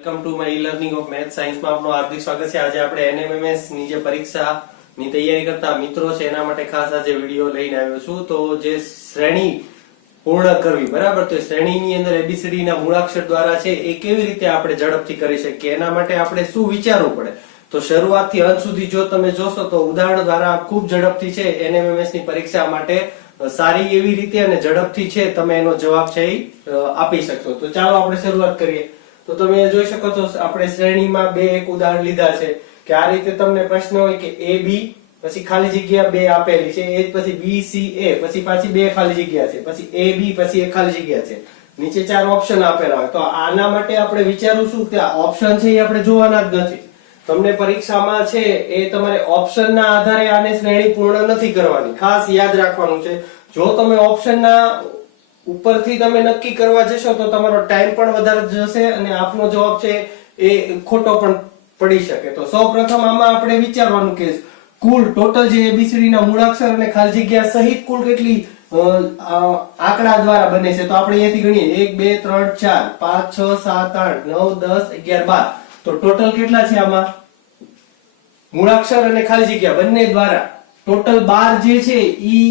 Welcome to my learning of math સાયન્સમાં આપનું હાર્દિક સ્વાગત છે। આજે આપણે એનએમએમએસ ની જે પરીક્ષાની તૈયારી કરતા મિત્રો છે એના માટે ખાસ આજે વિડીયો લઈને આવ્યો છું। તો જે શ્રેણી પૂર્ણ કરવી, બરાબર, તો શ્રેણીની અંદર એબીસીડી ના મૂળાક્ષર દ્વારા છે એ કેવી રીતે આપણે ઝડપથી કરી શકીએ, એના માટે આપણે શું વિચારવું પડે। તો શરૂઆતથી અંત સુધી જો તમે જોશો તો ઉદાહરણ દ્વારા ખૂબ ઝડપથી છે એનએમએમએસ ની પરીક્ષા માટે સારી એવી રીતે અને ઝડપથી છે તમે એનો જવાબ છે આપી શકશો। તો ચાલો આપણે શરૂઆત કરીએ। તો તમે જોઈ શકો છો આપણે શ્રેણીમાં બે એક ઉદાહરણ લીધા છે કે આ રીતે તમને પ્રશ્ન હોય કે એ બી પછી ખાલી જગ્યા બે આપેલી છે, એ પછી બી સી એ પછી પાછી બે ખાલી જગ્યા છે, પછી એ બી પછી એક ખાલી જગ્યા છે, નીચે ચાર ઓપ્શન આપેલા હોય। તો આના માટે આપણે વિચારવું કે આ ઓપ્શન છે એ આપણે જોવાના જ નથી। તમને પરીક્ષામાં છે એ તમારે ઓપ્શનના આધારે આને શ્રેણી પૂર્ણ નથી કરવાની, ખાસ યાદ રાખવાનું છે। જો તમે ઓપ્શનના ઉપરથી તમે નક્કી કરવા જશો તો તમારો ટાઈમ પણ વધારે જશે અને આપનો જવાબ છે એ ખોટો પણ પડી શકે। તો સૌપ્રથમ આમાં આપણે વિચારવાનું કે કુલ ટોટલ જે એબીસીડી ના મૂળાક્ષર અને ખાલી જગ્યા સહિત કુલ કેટલી આંકડા દ્વારા બને છે। તો આપણે અહીંયાથી ગણીએ 1 2 3 4 5 6 7 8 9 10 11 12। તો ટોટલ કેટલા છે આમાં મૂળાક્ષર અને ખાલી જગ્યા બંને દ્વારા ટોટલ 12 જે છે ઈ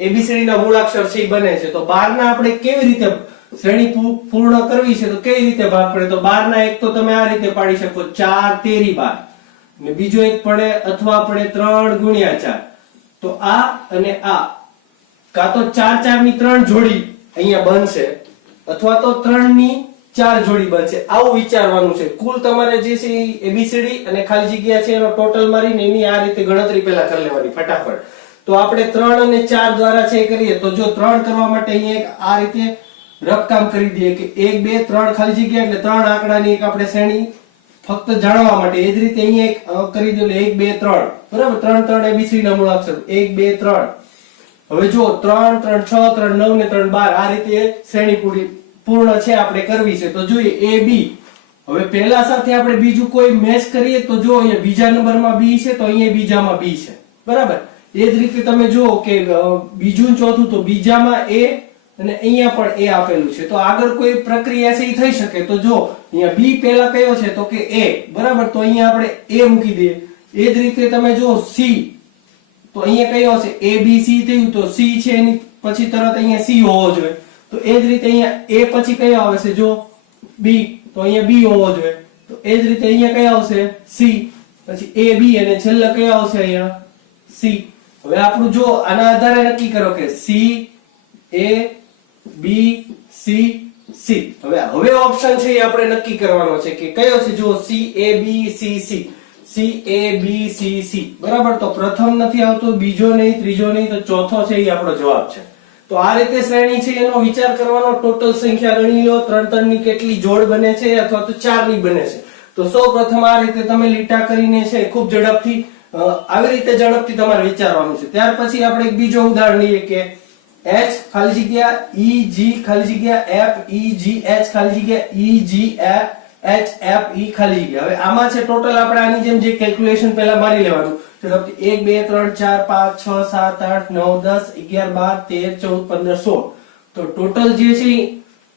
એબીસીડી ના મૂળાક્ષર છે બને છે। તો 12 ના આપણે કેવી રીતે શ્રેણી પૂર્ણ કરવી છે તો કેવી રીતે ભાગ પડે, તો 12 ના એક તો તમે આ રીતે પાડી શકો 4 તેરી 12 ને બીજો એક પડે અથવા પડે 3 ગુણ્યા 4। તો આ અને આ કાં તો 4 4 ની 3 જોડી અહીંયા બનશે અથવા તો 3 ની 4 જોડી બનશે, આવું વિચારવાનું છે। કુલ તમારે જે છે એબીસીડી અને ખાલી જગ્યા છે એનો ટોટલ મારીને એની આ રીતે ગણતરી પહેલા કરી લેવાની ફટાફટ। તો આપણે 3 અને 4 દ્વારા છે કરીએ તો જો 3 કરવા માટે અહીંયા એક આ રીતે રફકામ કરી દઈએ કે 1 2 3 ખાલી જગ્યા એટલે 3 આંકડાની એક આપણે શ્રેણી ફક્ત જાણવા માટે। એ જ રીતે અહીંયા એક કરી દો 1 2 3, બરાબર, 3 3 એબીસીડી ના મૂળાક્ષર 1 2 3। હવે જો 3 3 6 3 9 ને 3 12 આ રીતે શ્રેણી પૂર્ણ છે આપણે કરવી છે। તો જોઈએ એ બી, હવે પહેલા સાથે આપણે બીજું કોઈ મેચ કરીએ તો જો અહીંયા બીજા નંબરમાં બી છે તો અહીંયા બીજામાં બી છે, બરાબર। એ જ રીતે તમે જુઓ કે બીજું ચોથું તો બીજામાં એ અને અહીંયા પણ એ આપેલું છે। તો આગળ કોઈ પ્રક્રિયા છે એ થઈ શકે। તો જો અહીંયા બી પહેલા કયો છે તો કે એ, બરાબર, તો અહીંયા આપણે એ મૂકી દઈએ। એ જ રીતે તમે જો સી, તો અહીંયા કયો છે એ બી સી થયું તો સી છે એની પછી તરત અહીંયા સી હોવો જોઈએ। તો એ જ રીતે અહીંયા એ પછી કયો આવે છે જો બી, તો અહીંયા બી હોવો જોઈએ। તો એ જ રીતે અહીંયા કયો આવશે સી પછી એ બી અને છેલ્લે કયો આવશે અહીંયા સી। હવે આપણું જો આના આધારે નક્કી કરો કે સી એ બી સી સી। હવે ઓપ્શન છે એ આપણે નક્કી કરવાનો છે કે કયો છે જો સી એ બી સી સી, સી એ બી સી સી, બરાબર। તો પ્રથમ નથી આવતો, બીજો નહીં, ત્રીજો નહીં, તો ચોથો છે એ આપણો જવાબ છે। તો આ રીતે શ્રેણી છે એનો વિચાર કરવાનો। ટોટલ સંખ્યા ગણી લો, 3 3 ની કેટલી જોડ બને છે અથવા તો 4 ની બને છે। તો સૌપ્રથમ આ રીતે તમે લીટા કરીને છે ખૂબ ઝડપથી આવી રીતે ઝડપથી તમારે વિચારવાનું છે। ત્યાર પછી આપણે એક બીજો ઉદાહરણ લઈએ કે h ખાલી જગ્યા e g ખાલી જગ્યા f e g h ખાલી જગ્યા e g f h f e ખાલી જગ્યા। હવે આમાં છે ટોટલ આપણે આની જેમ જે કેલ્ક્યુલેશન પહેલા મારી લેવાનું છે 1 2 3 4 5 6 7 8 9 10 11 12 13 14 15 16। તો ટોટલ જે છે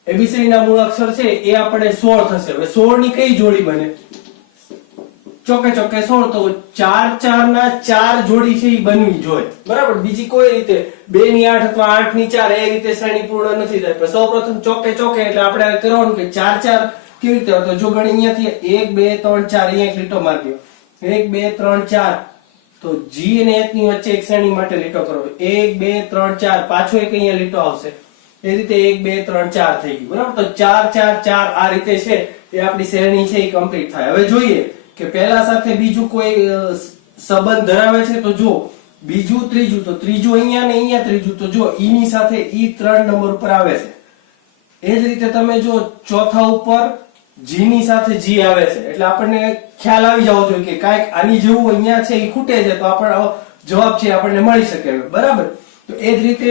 એબીસીડી ના મૂળાક્ષર છે એ આપણે 16 થશે। હવે 16 ની કઈ જોડી બને, ચોકે ચોકે 16, તો 4 4 ના 4 જોડી છે એ બનવી જોઈએ, બરાબર। બીજી કોઈ રીતે 2 ની 8 અથવા 8 ની 4 એ રીતે શ્રેણી પૂર્ણ નથી થાય। પણ સૌપ્રથમ ચોકે ચોકે એટલે આપણે કરવાનું કે 4 4 કેવી રીતે, તો જો ગણી અહીંયાથી 1 2 3 4 અહીંયા એક લીટો મારી દો 1 2 3 4, તો જી અને એચ ની વચ્ચે એક શ્રેણી માટે લીટો કરો 1 2 3 4, પાછો એક અહીંયા લીટો આવશે। એ રીતે 1 2 3 4 થઈ ગયું, બરાબર। તો 4 4 4 આ રીતે છે એ આપણી શ્રેણી છે એ કમ્પ્લીટ થાય। હવે જોઈએ કે પહેલા સાથે બીજું કોઈ સંબંધ ધરાવે છે તો જો બીજું ત્રીજું, તો ત્રીજું અહીંયા ને અહીંયા ત્રીજું, તો જો ઈ ની સાથે ઈ 3 નંબર ઉપર આવે છે। એ જ રીતે તમે જો ચોથા ઉપર જી ની સાથે જી આવે છે એટલે આપણને ખ્યાલ આવી જવો જોઈએ કે કાંઈક આની જેવું અહીંયા છે એ ખૂટે છે, તો આપણો જવાબ છે આપણને મળી શકે, બરાબર। તો એ જ રીતે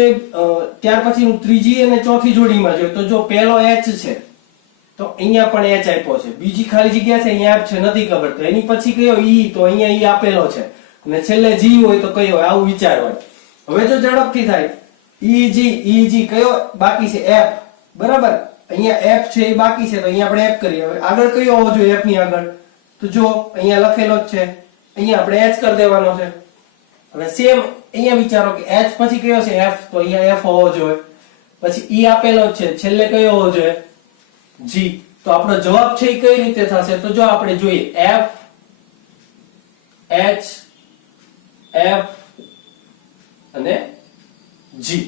ત્યાર પછી હું ત્રીજી અને ચોથી જોડીમાં જોઈએ તો જો પહેલો એચ છે તો અહીંયા પણ એચ આપ્યો છે, બીજી ખાલી જગ્યા છે અહીંયા છે નથી ખબર, તો એની પછી કયો ઈ, તો અહીંયા ઈ આપેલો છે અને છેલ્લે જી હોય તો કયો હોય, આવું વિચારવાનું। હવે જો ઝડપથી થાય ઈ જી કયો બાકી છે એફ, બરાબર। અહીંયા એફ છે એ બાકી છે તો અહીંયા આપણે એફ કરીએ. હવે આગળ કયો હોવો જોઈએ એફ ની આગળ? તો જો અહીંયા લખેલો જ છે, અહીંયા આપણે એચ કરી દેવાનો છે. હવે સેમ અહીંયા વિચારો કે એચ પછી કયો છે એફ, તો અહીંયા એફ હોવો જોઈએ. પછી ઈ આપેલો જ છે, છેલ્લે કયો હોવો જોઈએ? જી. તો આપણો જવાબ છે એ કઈ રીતે થશે? તો જો આપણે જોઈએ એફ એચ એફ અને જી,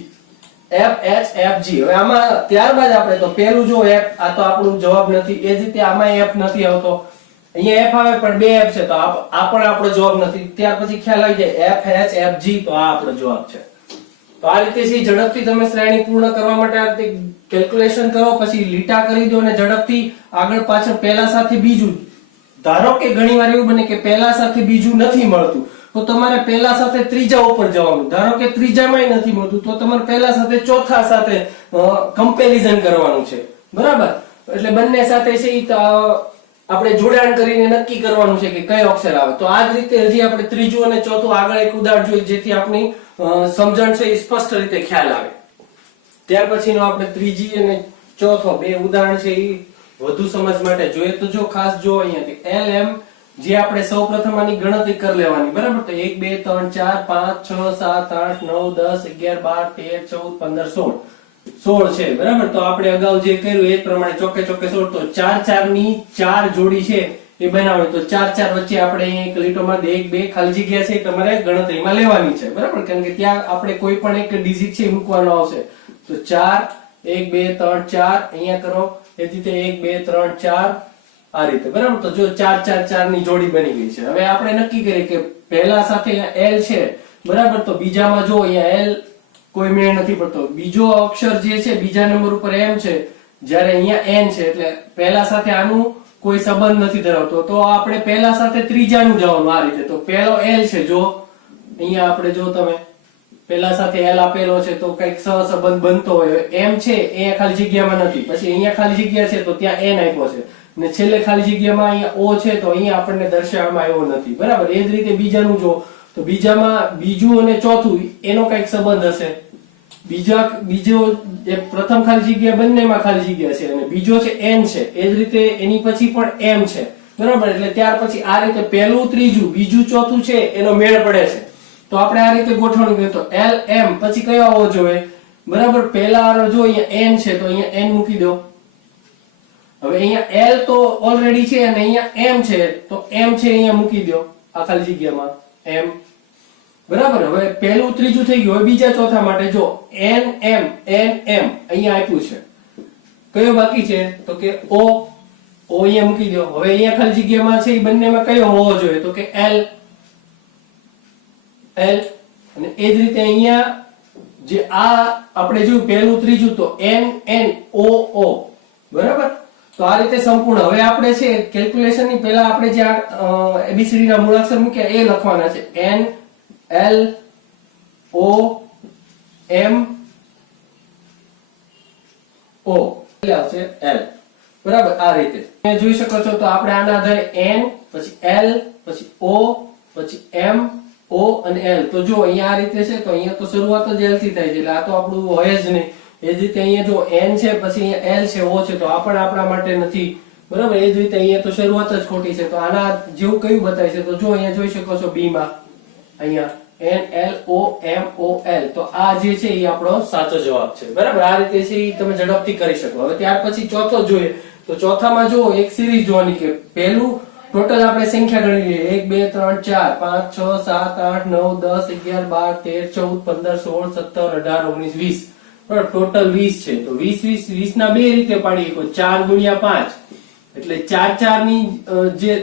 એફ એચ એફ જી. હવે આમાં ત્યારબાદ આપણે તો પેલું જો એફ, આ તો આપણું જવાબ નથી. એ જ રીતે આમાં એફ નથી આવતો, અહીંયા એફ આવે પણ બે એફ છે તો આ પણ આપણો જવાબ નથી. ત્યાર પછી ખ્યાલ આવી જાય એફ એચ એફ જી, તો આ આપણો જવાબ છે. તો આ રીતે છે ઝડપથી તમે શ્રેણી પૂર્ણ કરવા માટે આ રીતે કેલ્ક્યુલેશન કરો, પછી લીટા કરી દો અને ઝડપથી આગળ પાછળ પહેલા સાથે બીજું. ધારો કે ઘણીવાર એવું બને કે પહેલા સાથે બીજું નથી મળતું, તો તમારે પહેલા સાથે ત્રીજા ઉપર જવાનું. ધારો કે ત્રીજામાંય નથી મળતું તો તમારે પહેલા સાથે ચોથા સાથે કમ્પેરિઝન કરવાનું છે, બરાબર? એટલે બંને સાથે છે ઈ આપણે જોડાણ કરીને નક્કી કરવાનું છે કે કયો અક્ષર આવે. તો આ જ રીતે હજી આપણે ત્રીજું અને ચોથું આગળ એક ઉદાહરણ જોઈએ જેથી આપણી સમજણ છે એ સ્પષ્ટ રીતે ખ્યાલ આવે. ત્યાર પછીનો આપણે ત્રીજી અને ચોથો બે ઉદાહરણ છે એ વધુ સમજ માટે જોઈએ. તો જો ખાસ જો અહીંયા કે એલ એમ જે આપણે સૌપ્રથમ આની ગણતરી કરી લેવાની, બરાબર? તો 1 2 3 4 5 6 7 8 9 10 11 12 13 14 15 16 છે, બરાબર? તો આપણે અગાઉ જે કર્યું એ પ્રમાણે ચોકે 16. તો 4 4 ની 4 જોડી છે એ બનાવવાની. તો 4 4 વચ્ચે આપણે અહીંયા એક લીટોમાં 1 2 ખાલી જગ્યા છે તમારે ગણતરીમાં લેવાની છે, બરાબર? કારણ કે ત્યાં આપણે કોઈ પણ એક ડિજિટ છે મૂકવાનો આવશે. તો 4 1 2 3 4 અહીંયા કરો, એ રીતે 1 2 3 4 આ રીતે, બરાબર? તો જો 4 4 4 ની જોડી બની ગઈ છે. હવે આપણે નક્કી કરીએ કે પહેલા સાથે એલ છે, બરાબર? તો બીજામાં જો અહીંયા એલ કોઈ મેળ નથી પડતો. બીજો અક્ષર જે છે બીજા નંબર ઉપર એમ છે, જ્યારે અહીંયા એન છે, એટલે પહેલા સાથે આનું કોઈ સંબંધ નથી ધરાવતો. તો આપણે પહેલા સાથે ત્રીજાનું જવાનું આ રીતે. તો પહેલો એલ છે, જો અહીંયા આપણે જો તમે પહેલા સાથે એલ આપેલો છે તો કઈક સહસંબંધ બનતો હોય. એમ છે એ ખાલી જગ્યામાં નથી, પછી અહીંયા ખાલી જગ્યા છે તો ત્યાં એન આપ્યો છે, ને છેલ્લે ખાલી જગ્યામાં અહીંયા ઓ છે તો અહીંયા આપણને દર્શાવવામાં આવ્યો નથી, બરાબર? એ જ રીતે બીજાનું જો, તો બીજામાં બીજું અને ચોથું એનો કઈક સંબંધ હશે. બીજો જે પ્રથમ ખાલી જગ્યા બંનેમાં ખાલી જગ્યા છે અને બીજો છે એન છે, એ જ રીતે એની પછી પણ એમ છે, બરાબર? એટલે ત્યાર પછી આ રીતે પહેલું ત્રીજું બીજું ચોથું છે એનો મેળ પડે છે. તો આપણે આ રીતે ગોઠવણી કરીએ તો એલ એમ પછી કયો આવવો જોઈએ, બરાબર? પહેલા જો અહીંયા એન છે તો અહીંયા એન મૂકી દો. હવે અહીંયા એલ તો ઓલરેડી છે અને અહીંયા એમ છે તો એમ છે અહીંયા મૂકી દો આ ખાલી જગ્યામાં એમ, બરાબર? હવે પહેલું ત્રીજું થઈ ગયું. હવે બીજા ચોથા માટે જો એન એમ અહીંયા આપ્યું છે, કયો બાકી છે? તો કે ઓ અહીંયા મૂકી દો. હવે અહીંયા ખાલી જગ્યામાં છે એ બંનેમાં કયો હોવો જોઈએ? તો કે એલ અને એ જ રીતે અહીંયા જે આ આપણે જોયું પહેલું ત્રીજું તો એન એન ઓ, બરાબર? તો આ રીતે સંપૂર્ણ. હવે આપણે છે કેલ્ક્યુલેશન ની પહેલા આપણે જે એબીસીડી ના મૂળાક્ષર મૂક્યા એ લખવાના છે. એન એલ ઓ એમ ઓ એટલે આવશે એલ, બરાબર? આ રીતે તમે જોઈ શકો છો. તો આપણે આના આધારે એન પછી એલ પછી ઓ પછી એમ ઓ અને એલ. તો જો અહીંયા આ રીતે છે તો અહીંયા તો શરૂઆત જ એલ થી થાય છે, એટલે આ તો આપણું હોય જ નહીં. એ જ રીતે અહીંયા જો એન છે પછી અહીંયા એલ છે ઓ છે તો આ પણ આપણા માટે નથી, બરાબર? એ જ રીતે અહીંયા તો શરૂઆત જ ખોટી છે. તો આના જેવું કયું બતાય છે? તો જો અહીંયા જોઈ શકો છો બી માં અહીંયા એન એલ ઓ એમ ઓ એલ. તો આ જે છે એ આપણો સાચો જવાબ છે, બરાબર? આ રીતે છે એ તમે ઝડપથી કરી શકો. હવે ત્યાર પછી ચોથો જોઈએ. તો ચોથામાં જો એક સિરીઝ જોવાની કે પહેલું ટોટલ આપણે સંખ્યા ગણી લઈએ 1 2 3 4 5 6 7 8 9 10 11 12 13 14 15 16 17 18 19 20, બરાબર? ટોટલ 20 છે. તો 20 ના બે રીતે પાડીએ. 4 ગુણ્યા 5 એટલે 4 4 ની જે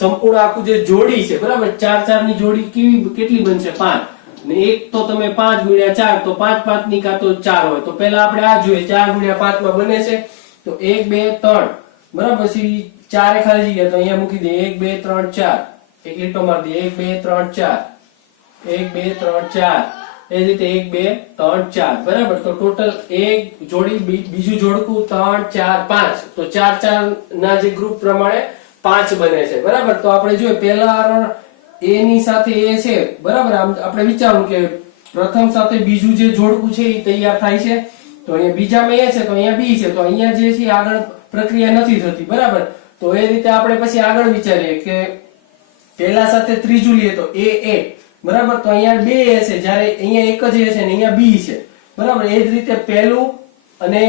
સંપૂર્ણ આખું જે જોડી છે, બરાબર? 4 4 ની જોડી કેટલી બનશે? 5. ને એક તો તમે 5 ગુણ્યા 4 તો 5 5 ની કાં તો 4 હોય. તો પહેલા આપણે આ જોઈએ 4 ગુણ્યા 5 માં બને છે તો 1 2 3, બરાબર? પછી 4 એ ખાલી જગ્યા તો અહીંયા મૂકી દે 1 2 3 4, એક લીટો મારી દે 1 2 3 4 1 2 3 4, એ રીતે 1 2 3 4, બરાબર? તો ટોટલ એક જોડી બીજું જોડકું 3 4 5. તો 4 4 ના જે ગ્રુપ પ્રમાણે 5 બને છે, બરાબર? તો આપણે જોઈએ પહેલા એ ની સાથે એ છે, બરાબર? આમ આપણે વિચારવું કે પ્રથમ સાથે બીજું જે જોડકું છે એ તૈયાર થાય છે. તો તો અહીંયા બીજામાં A છે તો અહીંયા B છે, તો અહીંયા જે છે આગળ પ્રક્રિયા નથી થતી, બરાબર. તો એ રીતે આપણે પછી આગળ વિચારીએ કે પહેલા સાથે ત્રીજું લઈએ તો A, બરાબર. તો અહીંયા 2 A છે, જ્યારે અહીંયા એક જ A છે ને અહીંયા B છે, બરાબર. એ જ રીતે પહેલું અને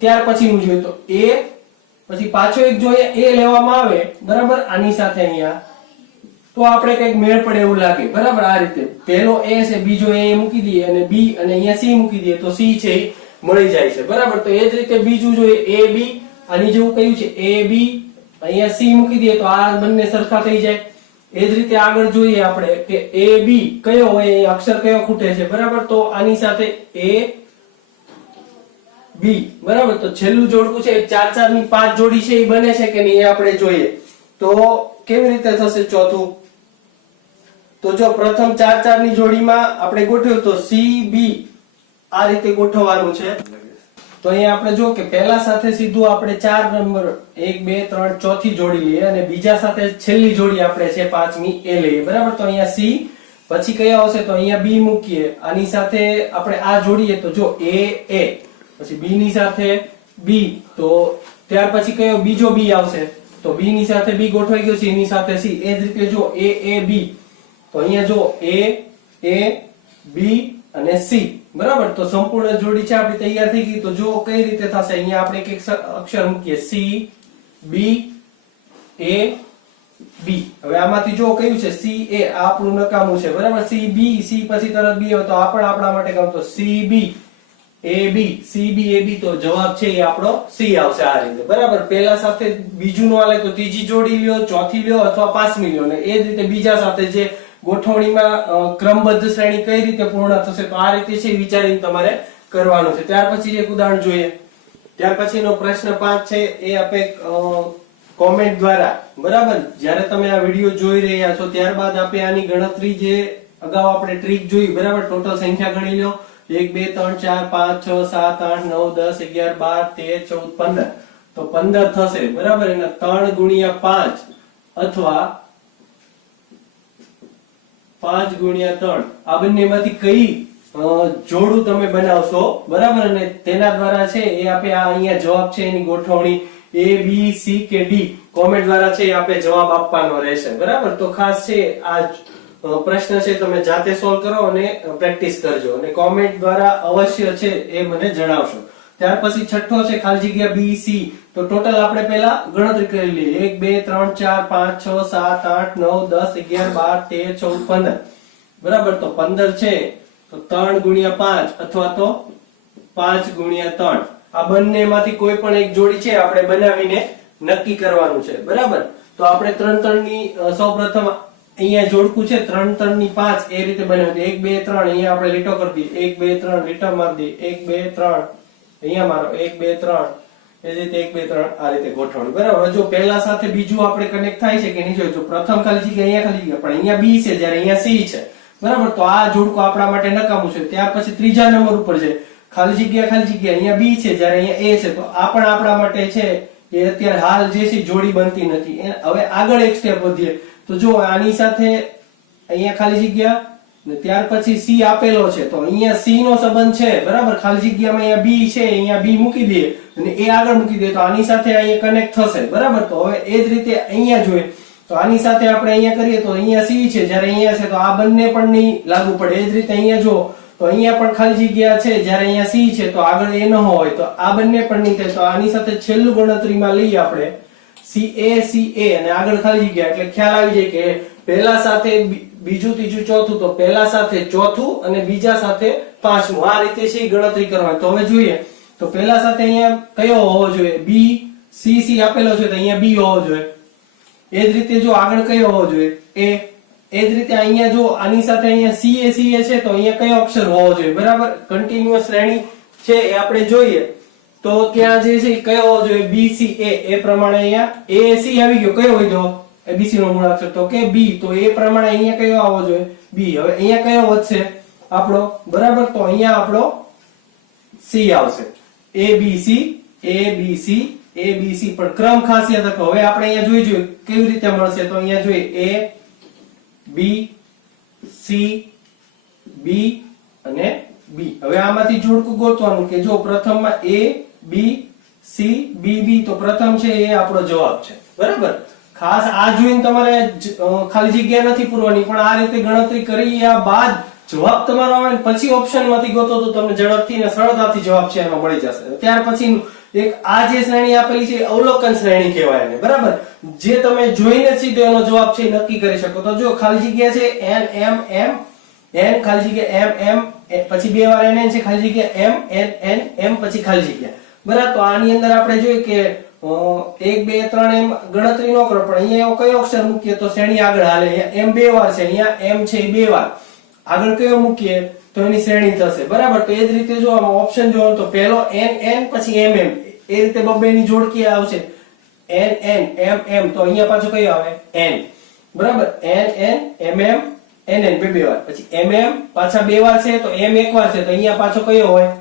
ત્યાર પછીનું જોઈએ તો A, પછી પાછો એક જો A લેવામાં આવે, બરાબર, આની સાથે અહીંયા, તો આપણે કઈક મેળ પડે એવું લાગે, બરાબર. આ રીતે પહેલો A છે, બીજો A મૂકી દઈએ અને B અને અહીંયા C મૂકી દઈએ તો C છે એ મળી જાય છે, બરાબર. તો એ જ રીતે બીજું જોઈએ AB, આની જેવું કયું છે AB, અહીંયા C મૂકી દઈએ તો આ બંને સરખા થઈ જાય. એ જ રીતે આગળ જોઈએ આપણે કે AB કયો હોય, અક્ષર કયો ખૂટે છે, બરાબર. તો આની સાથે AB, બરાબર. તો છેલ્લું જોડકું છે 4 4 ની 5 જોડી છે એ બને છે કે નહીં એ આપણે જોઈએ. તો કેવી રીતે થશે ચોથું? તો જો પ્રથમ 4 4 ની જોડીમાં આપણે ગોઠવ્યું તો CB આ રીતે ગોઠવવાનું છે. તો અહીંયા આપણે જો કે પહેલા સાથે સીધું આપણે 4 નંબર 1 2 3 ચોથી જોડી લઈએ અને બીજા સાથે છેલ્લી જોડી આપણે છે પાંચમી એ લઈએ, બરાબર. તો અહીંયા C, પછી કયા આવશે તો અહીંયા B મૂકીએ, આની સાથે આપણે આ જોડીએ તો જો A, પછી B ની સાથે B, તો ત્યાર પછી કયો બીજો B આવશે તો B ની સાથે B ગોઠવાઈ ગયો, C ની સાથે C. એ જ રીતે જો A B, તો અહીંયા જો A B અને C, બરાબર. તો સંપૂર્ણ જોડી છે આપણી તૈયાર થઈ ગઈ. તો જો કઈ રીતે થશે, અહીંયા આપણે એક અક્ષર મૂકીએ C B A B. હવે આમાંથી જો કયું છે C A, આપણું નકામું છે, બરાબર. C B, C પછી તરત B આવે તો આ પણ આપણા માટે કામ, તો C B A B, C B A B, તો જવાબ છે એ આપણો C આવશે આ રીતે, બરાબર. પહેલા સાથે બીજું નો આલે તો ત્રીજી જોડી લ્યો, ચોથી લ્યો અથવા પાંચમી લ્યો, અને એ જ રીતે બીજા સાથે જે ગોઠવણીમાં ક્રમબદ્ધ શ્રેણી કઈ રીતે પૂર્ણ થશે તો આ રીતે છે વિચારીને તમારે કરવાનું છે. ત્યાર પછી એક ઉદાહરણ જોઈએ. ત્યાર પછીનો પ્રશ્ન 5 છે એ આપે કોમેન્ટ દ્વારા, બરાબર, જ્યારે તમે આ વિડીયો જોઈ રહ્યા છો ત્યારબાદ આપે આની ગણતરી જે અગાઉ આપણે ટ્રીક જોઈ, બરાબર, ટોટલ સંખ્યા ગણી લો 1 2 3 4 5 6 7 8 9 10 11 12 13 14 15, તો 15 થશે, બરાબર. એના 3 ગુણ્યા 5 અથવા 5 ગુણ્યા 3 આ બંનેમાંથી કઈ જોડું તમે બનાવશો, બરાબર, અને તેના દ્વારા છે એ આપે આ અહીંયા જવાબ છે એની ગોઠવણી A B C કે D કોમેન્ટ દ્વારા છે એ આપે જવાબ આપવાનો રહેશે, બરાબર. તો ખાસ છે આ પ્રશ્ન છે તમે જાતે સોલ્વ કરો અને પ્રેક્ટિસ કરજો અને કોમેન્ટ દ્વારા અવશ્ય છે એ મને જણાવશો. ત્યાર પછી છઠ્ઠો છે ખાલી જગ્યા B C, તો ટોટલ આપણે પહેલા ગણતરી કરી લઈએ 1 2 3 4 5 6 7 8 9 10 11 12 13 14 15, બરાબર. તો 15 છે તો 3 ગુણ્યા 5 અથવા તો 5 ગુણ્યા 3 આ બંનેમાંથી કોઈ પણ એક જોડી છે આપણે બનાવીને નક્કી કરવાનું છે, બરાબર. તો આપણે 3 3 ની સૌપ્રથમ અહીંયા જોડકું છે 3 3 ની 5 એ રીતે બનાવી 1 2 3 અહીંયા આપણે લીટો કરી દઈએ 1 2 3 લીટો મારી દઈએ 1 2 3 અહીંયા મારો 1 2 3 એ રીતે 1 2 3 આ રીતે ગોઠવણી, બરાબર. જો પહેલા સાથે બીજું આપણે કનેક્ટ થાય છે કે નહીં જોઈએ. જો પ્રથમ ખાલી જગ્યા અહીંયા ખાલી જગ્યા, પણ અહીંયા B છે જ્યારે અહીંયા C છે, બરાબર. તો આ જોડકું આપણા માટે નકામું છે. ત્યાર પછી ત્રીજા નંબર ઉપર છે ખાલી જગ્યા અહીંયા B છે જ્યારે અહીંયા A છે, તો આ પણ આપણા માટે છે એ અત્યારે હાલ જે છે જોડી બનતી નથી. હવે આગળ એક સ્ટેપ વધીએ તો જો આની સાથે અહીંયા ખાલી જગ્યા ને ત્યાર પછી C આપેલો છે તો અહીંયા C નો સંબંધ છે, બરાબર. ખાલી જગ્યામાં અહીંયા B છે, અહીંયા B મૂકી દઈએ અને A આગળ મૂકી દઈએ તો આની સાથે અહીંયા કનેક્ટ થશે, બરાબર. તો હવે એ જ રીતે અહીંયા જોઈએ તો આની સાથે આપણે અહીંયા કરીએ તો અહીંયા C છે જ્યારે અહીંયા છે તો આ બંને પણ નહીં લાગુ પડે. એ જ રીતે અહીંયા જો તો અહીંયા પણ ખાલી જગ્યા છે જ્યારે અહીંયા C છે તો આગળ A ન હોય તો આ બંને પણ નહીં થાય. તો આની સાથે છેલ્લું ગણતરીમાં લઈએ આપણે CA અને આગળ ખાલી જગ્યા, એટલે ખ્યાલ આવી જાય કે પહેલા સાથે બીજું ત્રીજું ચોથું, તો પહેલા સાથે ચોથું અને બીજા સાથે પાંચમું, આ રીતે છે ગણતરી કરવાની. તો હવે જોઈએ તો પહેલા સાથે અહીંયા કયો હોવો જોઈએ B C આપેલો છે તો અહીંયા B હોવો જોઈએ. એ જ રીતે જો આગળ કયો હોવો જોઈએ A. એ જ રીતે અહીંયા જો આની સાથે અહીંયા CA છે તો અહીંયા કયો અક્ષર હોવો જોઈએ, બરાબર. કન્ટિન્યુઅસ શ્રેણી છે એ આપણે જોઈએ તો ત્યાં જે છે કયો હોવો જોઈએ BC એ પ્રમાણે અહીંયા AC આવી ગયો, કયો વધ્યો ABC નો મૂળાક્ષર તો કે B, તો એ પ્રમાણે અહીંયા કયો આવવો જોઈએ B. હવે અહીંયા કયો વધશે આપણો, બરાબર. તો અહીંયા આપણો C આવશે ABC પણ ક્રમ ખાસ યાદ રાખો. હવે આપણે અહીંયા જોઈએ કેવી રીતે મળશે તો અહીંયા જોઈએ A B C B અને બી. હવે આમાંથી જોડકું ગોતવાનું કે જો પ્રથમમાં એ બી સી બી બી, તો પ્રથમ છે એ આપણો જવાબ છે. બરાબર. ખાસ આ જોઈને તમારે ખાલી જગ્યા નથી પૂરવાની, પણ આ રીતે ગણતરી કર્યા બાદ જવાબ તમારો આવે ને પછી ઓપ્શન માંથી ગોતો તો તમને ઝડપથી અને સરળતાથી જવાબ છે એનો મળી જશે. ત્યાર પછી એક આ જે શ્રેણી આપેલી છે અવલોકન શ્રેણી કહેવાય એને. બરાબર. જે તમે જોઈને સીધો એનો જવાબ છે એ નક્કી કરી શકો. તો જો ખાલી જગ્યા છે એન એમ એમ એન ખાલી જગ્યા એમ એમ પછી બે વાર એન છે ખાલી જગ્યા એમ એન એન એમ પછી ખાલી જગ્યા. બરાબર. તો આની અંદર આપણે જોઈએ કે 1 2 3 એમ ગણતરી ન કરો, પણ અહીંયા એવો કયો અક્ષર મૂકીએ તો શ્રેણી આગળ હાલે. અહીંયા એમ બે વાર છે, અહીંયા એમ છે બે વાર, આગળ કયો મૂકીએ તો એની શ્રેણી થશે. બરાબર. તો એ જ રીતે જો આમાં ઓપ્શન જોવો તો પહેલો એન એન પછી એમ એમ, એ રીતે બબ્બે ની જોડકી આવશે. એન એન એમ એમ, તો અહીંયા પાછો કયો આવે એન. બરાબર. N N M M N N બે વાર, પછી એમ એમ પાછા બે વાર છે તો એમ એક વાર છે તો અહીંયા પાછો કયો હોય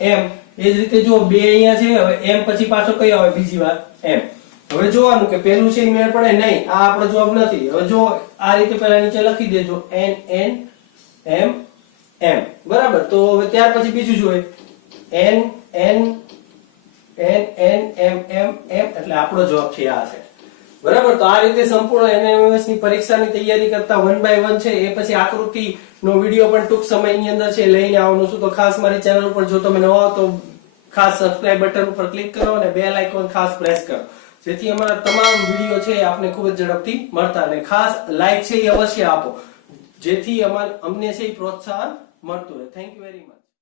એમ. એ જ રીતે જો બે અહીંયા છે, હવે એમ પછી પાછો કયો આવે બીજી વાર એમ. હવે જોવાનું કે પેલું છે મેળ પડે નહીં, આ આપણો જવાબ નથી. હવે જો આ રીતે પહેલા નીચે લખી દેજો એન એન એમ એમ. બરાબર. તો હવે ત્યાર પછી બીજું જોઈએ N N N N M M M, એટલે આપણો જવાબ છે આ છે. બરાબર. તો આ રીતે સંપૂર્ણ એનએમએમએસ ની પરીક્ષાની તૈયારી કરતા 1 by 1 છે એ પછી આકૃતિ નો વિડીયો પણ ટૂંક સમયની અંદર છે લઈને આવવાનું છું. તો ખાસ મારી ચેનલ ઉપર જો તમે નવા હો તો ખાસ સબસ્ક્રાઇબ બટન ઉપર ક્લિક કરો અને બેલ આઇકોન ખાસ પ્રેસ કરો, જેથી અમારા તમામ વિડીયો છે આપને ખૂબ જ ઝડપથી મળતા રહે. ખાસ લાઈક છે એ અવશ્ય આપો, જેથી અમને છે પ્રોત્સાહન મળતું રહે. Thank you very much.